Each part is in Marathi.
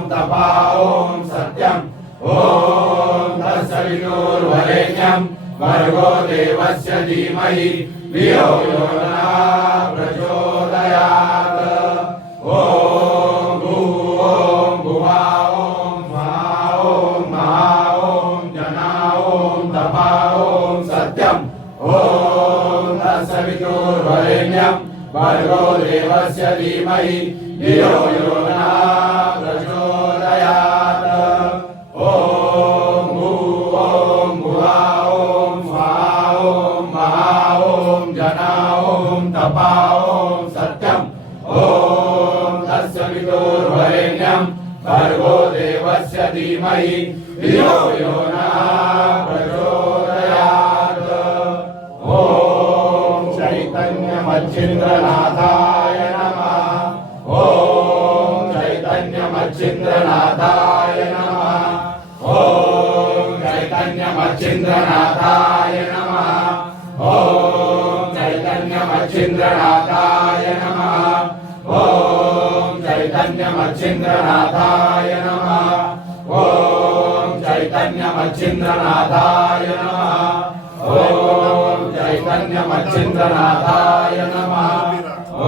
ॐ तपा ॐ सत्यम् ॐ तत्सवितुर्वरेण्यं। भर्गो देवस्य धीमहि। धियो यो न प्रचोदयात्। ॐ भू ॐ भुवा ॐ महा ॐ महा ॐ जना ॐ तपा ॐ सत्यम् ॐ तत्सवितुर्वरेण्यं। भर्गो देवस्य धीमहि। धियो यो धीमहि धियो यो नः प्रचोदयात् ॐ चैतन्यमच्छिन्द्रनाथाय नमः ॐ चैतन्यमच्छिन्द्रनाथाय नमः ॐ चैतन्यमच्छिन्द्रनाथाय नमः ॐ चैतन्यमच्छिन्द्रनाथाय नमः ॐ चैतन्यमच्छिन्द्रनाथाय नमः చైతన్యమచ్చింద్రనాథాయ నమ. ఓం చైతన్యమచ్చింద్రనాథాయ నమ.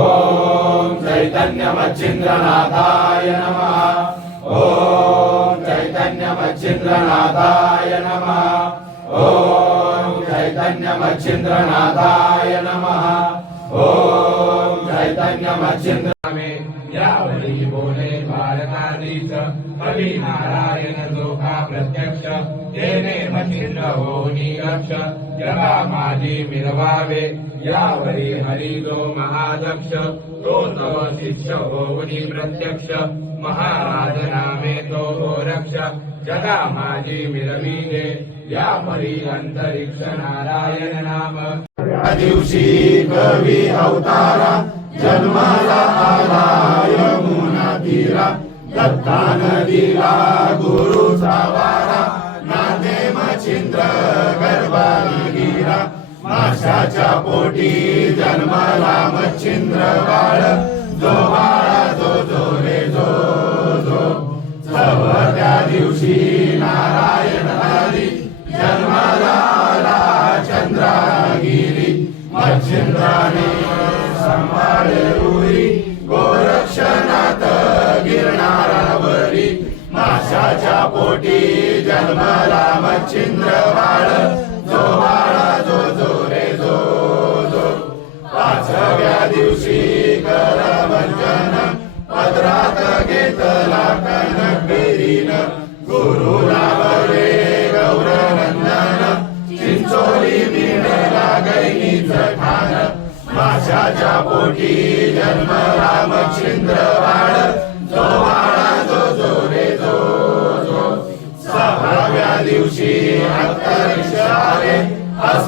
ఓం చైతన్యమచ్చింద్రనాథాయ నమ. ఓం చైతన్యమచ్చింద్రనాథాయ నమ. ఓం చైతన్యమచ్చింద్రనాథాయ నమ. ो चैतन्य या वरि मोने बालारीश हरिनारायण लोका प्रत्यक्ष। तेने अक्ष निरक्ष। माजिमिलवावे या वरि हरि गो महादक्ष। गो तो शिष्य होमुनि प्रत्यक्ष। महाराज नामे तो रक्ष जगा माजिमिरमीरे या भरि अन्तरिक्ष नारायण नाम। दिवशी कवी अवतारा जन्माला आला यमुना तीरा दत्तान दिला गुरुचा वारा नाते मच्छिंद्र गर्भाली गिरा माशाच्या पोटी जन्माला मच्छिंद्र बाळ जो बाळा जो जो रे जो जो. त्या दिवशी नारायण हरी जन्माला जन्माला मच्छिंद्र बाळ जो बाळा जो जो रे जो जो. पाचव्या दिवशी करमंजन पदरात घेतला कनकगिरीन. गुरुला बरे गौरनंदन. चिंचोली मिळेला गैनीच ठाण माझ्याच्या पोटी जन्म रामचंद्र.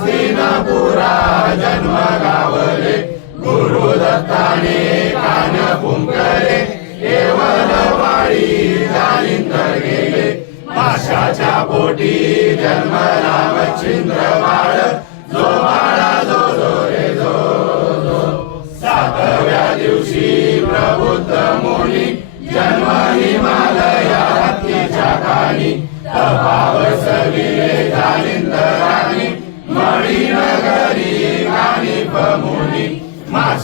हस्तिनापुरा जन्म गावले गुरु दत्ताने कान फुंकले केवल वाडी जालिंदर गेले माशाच्या पोटी जन्म रामचंद्र बाळ जो बाळा जो जो रे जो जो सातव्या दिवशी प्रबुद्ध मुनी जन्म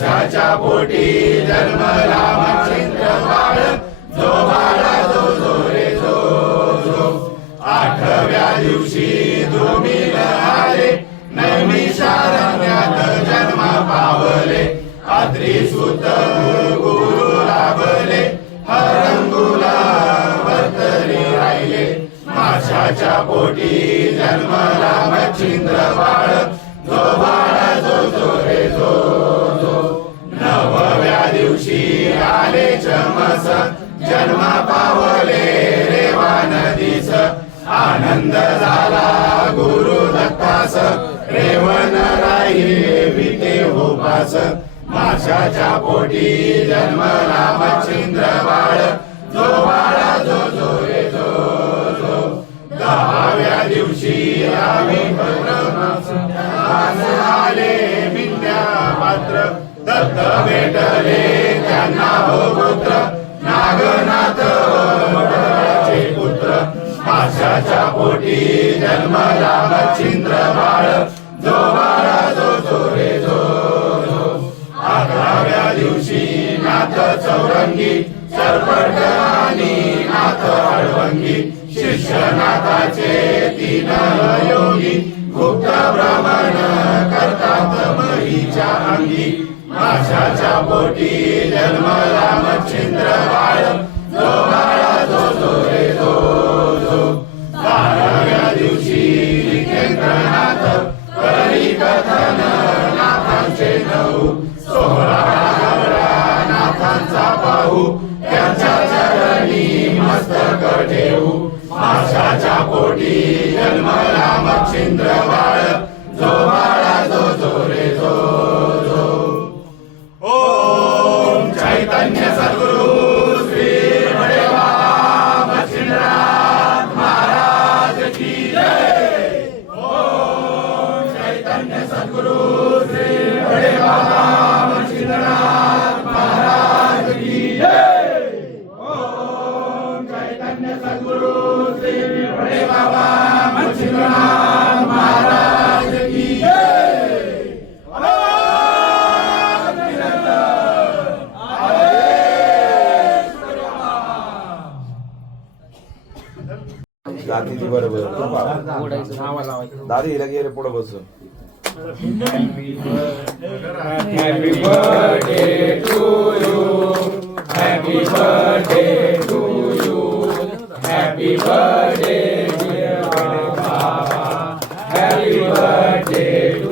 माशाच्या पोटी जन्म रामचंद्र बाळ जो बाळा जो जो रे जो जो. आठव्या दिवशी दुर्मिळ आले. नैमिषारण्यात जन्म पावले. अत्री सुत गुरु लाभले. हरंगुला वर्तरी राहिले. माशाच्या पोटी जन्म रामचंद्र बाळ जन्म पावले रेवा नदीस आनंद झाला गुरु दत्तास रेवन राहिले विटे उपास माशाच्या पोटी जन्म रामचंद्र बाळ जो बाळा जो जो रे जो जो. दहाव्या दिवशी आम्ही आले मिन्या पात्र दत्त भेट माशाच्या पोटी जन्मला मच्छिंद्र बाळ जो बाळा जो जो रे जो जो अकराव्या दिवशी नाथ चौरंगी सरपट आणि नाथ हळवंगी शिष्यनाथाचे तीन योगी गुप्त भ्रमण करतात महीच्या अंगी माशाच्या पोटी जन्मला मच्छिंद्र बाळ जो बाळ कथन नाथांचे नऊ सोहळा नाथांचा पाहू त्यांच्या चरणी मस्तक ठेवू. माशाच्या पोटी जन्मला मच्छिंद्र बाळ. जो बाळा जो जाती बरोबर दादी हिला गेले पुढे बसून Happy birthday to you. Happy birthday to you. Happy birthday, dear Baba. Happy birthday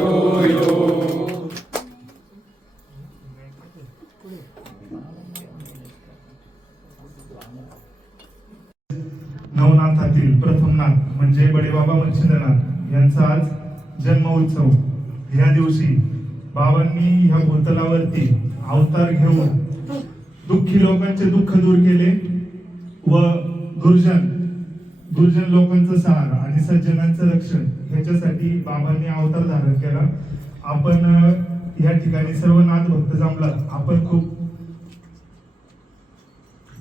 to Prathamnath म्हणजे बडेबाबा मच्छिंद्रनाथ यांचा आज जन्म उत्सव. ह्या दिवशी बाबांनी ह्या भूतलावरती अवतार घेऊन दुःखी लोकांचे दुःख दूर केले व दुर्जन दुर्जन लोकांचं सहारा आणि सज्जनांचं रक्षण ह्याच्यासाठी बाबांनी अवतार धारण केला. आपण या ठिकाणी सर्व नाथ भक्त जमला आपण खूप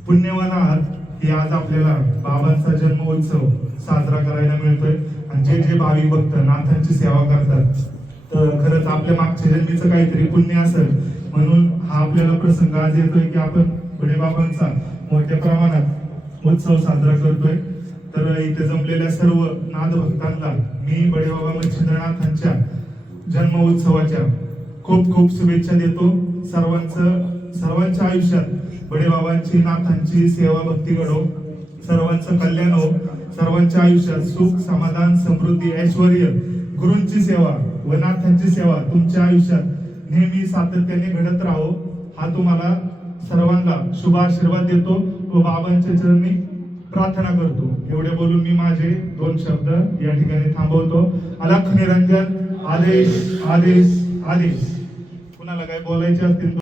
पुण्यवान आहात. की आज आपल्याला बाबांचा जन्म उत्सव साजरा करायला मिळतोय. आणि जे जे भाविक भक्त नाथांची सेवा करतात तर खरंच आपल्या मागच्या जन्मीचं काहीतरी पुण्य असेल म्हणून हा आपल्याला प्रसंग आज येतोय की आपण बडे बाबांचा मोठ्या प्रमाणात उत्सव साजरा करतोय. तर इथे जमलेल्या सर्व नाथ भक्तांना मी बडे बाबा मच्छिंद्रनाथांच्या जन्म उत्सवाच्या खूप खूप शुभेच्छा देतो. सर्वांचं सर्वांच्या आयुष्यात बडेबाबांची नाथांची सेवा भक्ती घडो. सर्वांचं कल्याण हो. सर्वांच्या आयुष्यात सुख समाधान समृद्धी ऐश्वर गुरूंची सेवा व नाथांची सेवा तुमच्या आयुष्यात नेहमी सातत्याने घडत राहो. हा तुम्हाला सर्वांना शुभ आशीर्वाद देतो व बाबांच्या चरणी प्रार्थना करतो. एवढे बोलून मी माझे दोन शब्द या ठिकाणी थांबवतो. अलख निरंजन आदेश आदेश आदेश. कुणाला काय बोलायचे असतील?